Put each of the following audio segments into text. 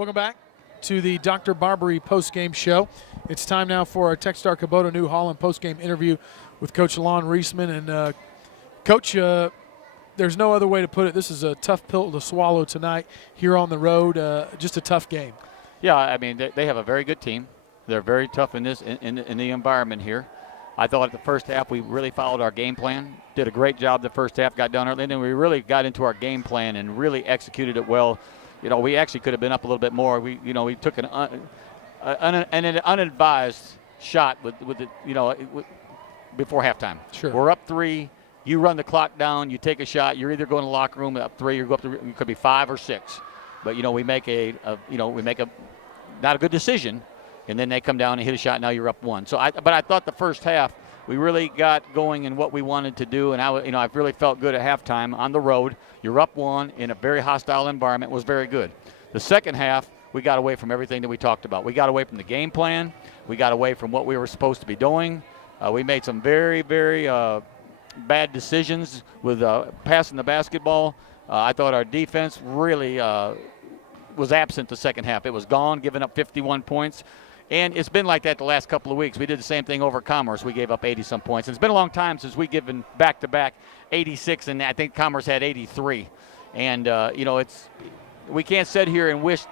Welcome back to the Dr. Barbary postgame show. It's time now for our Techstar Kubota New Holland postgame interview with Coach Lon Reisman. And, Coach, there's no other way to put it. This is a tough pill to swallow tonight here on the road. Just a tough game. Yeah, I mean, they have a very good team. They're very tough in the environment here. I thought at the first half we really followed our game plan, did a great job the first half, got down early, and then we really got into our game plan and really executed it well. You know, we actually could have been up a little bit more. We took an unadvised shot with before halftime. Sure. We're up 3. You run the clock down. You take a shot. You're either going to the locker room up 3, or go up to it could be 5 or 6. But we make a not a good decision, and then they come down and hit a shot. Now you're up 1. But I thought the first half we really got going in what we wanted to do, and I really felt good at halftime on the road. You're up 1 in a very hostile environment, was very good. The second half, we got away from everything that we talked about. We got away from the game plan. We got away from what we were supposed to be doing. We made some very, very bad decisions with passing the basketball. I thought our defense really was absent the second half. It was gone, giving up 51 points. And it's been like that the last couple of weeks. We did the same thing over Commerce. We gave up 80-some points. And it's been a long time since we've given back-to-back 86, and I think Commerce had 83. And, we can't sit here and wish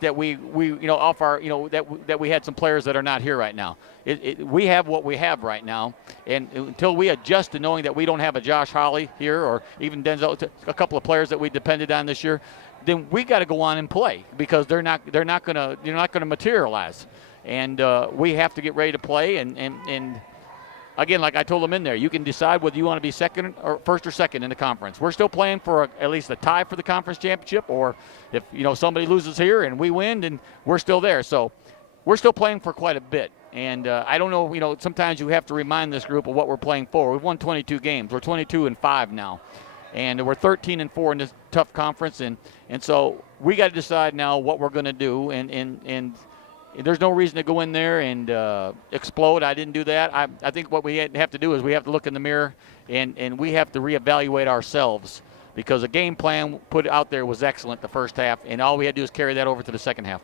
that we off our, that we had some players that are not here right now. We have what we have right now. And until we adjust to knowing that we don't have a Josh Holly here, or even Denzel, a couple of players that we depended on this year, then we got to go on and play, because they're not going to materialize. And we have to get ready to play. And again, like I told them in there, you can decide whether you want to be first or second in the conference. We're still playing for at least a tie for the conference championship, or if somebody loses here and we win, then we're still there. So we're still playing for quite a bit. And I don't know, sometimes you have to remind this group of what we're playing for. We've won 22 games. We're 22-5 now. And we're 13-4 in this tough conference. And so we got to decide now what we're going to do. And there's no reason to go in there and explode. I didn't do that. I think what we have to do is we have to look in the mirror and we have to reevaluate ourselves, because the game plan put out there was excellent the first half, and all we had to do is carry that over to the second half.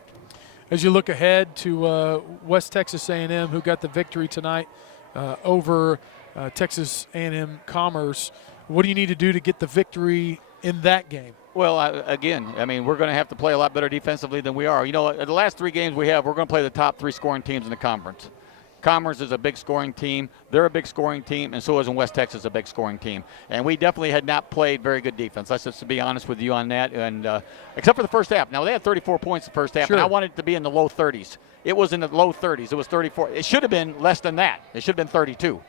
As you look ahead to West Texas A&M, who got the victory tonight over Texas A&M Commerce, what do you need to do to get the victory in that game? Well, we're going to have to play a lot better defensively than we are. The last 3 games we're going to play the top 3 scoring teams in the conference. Commerce is a big scoring team. They're a big scoring team, and so is West Texas a big scoring team. And we definitely had not played very good defense. Let's just be honest with you on that. And except for the first half. Now, they had 34 points the first half, Sure. and I wanted it to be in the low 30s. It was in the low 30s. It was 34. It should have been less than that. It should have been 32.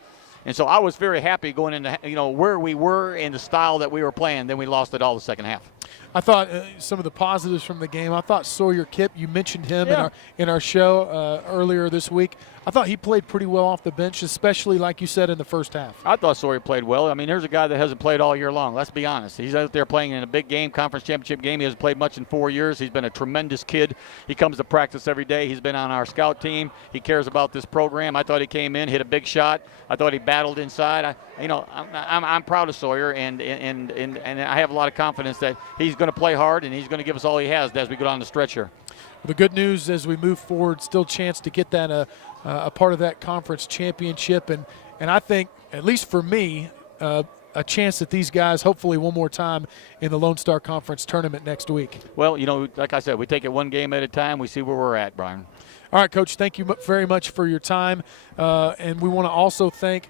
And so I was very happy going into, where we were and the style that we were playing. Then we lost it all the second half. I thought some of the positives from the game, I thought Sawyer Kipp, you mentioned him in our show earlier this week. I thought he played pretty well off the bench, especially, like you said, in the first half. I thought Sawyer played well. I mean, there's a guy that hasn't played all year long. Let's be honest. He's out there playing in a big game, conference championship game. He hasn't played much in 4 years. He's been a tremendous kid. He comes to practice every day. He's been on our scout team. He cares about this program. I thought he came in, hit a big shot. I thought he battled inside. I'm proud of Sawyer, and I have a lot of confidence that he's going to play hard, and he's going to give us all he has as we go down the stretch here. The good news as we move forward, still chance to get that a part of that conference championship, and I think, at least for me, a chance that these guys hopefully one more time in the Lone Star Conference tournament next week. Well, like I said, we take it one game at a time. We see where we're at, Brian. All right, Coach, thank you very much for your time, and we want to also thank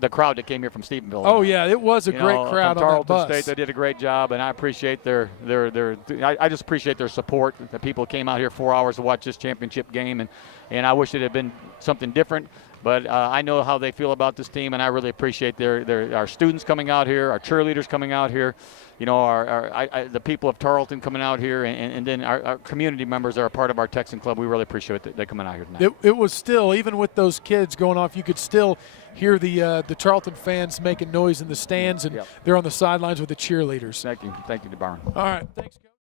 the crowd that came here from Stephenville. Oh yeah, it was a great crowd from on that bus. Tarleton State. They did a great job, and I appreciate I just appreciate their support. The people came out here 4 hours to watch this championship game, and I wish it had been something different. But I know how they feel about this team, and I really appreciate our students coming out here, our cheerleaders coming out here, the people of Tarleton coming out here, and then our community members that are a part of our Texan club. We really appreciate they coming out here tonight. It was still, even with those kids going off, you could still hear the Tarleton fans making noise in the stands, and they're on the sidelines with the cheerleaders. Thank you, DeBarn. All right, thanks, Coach.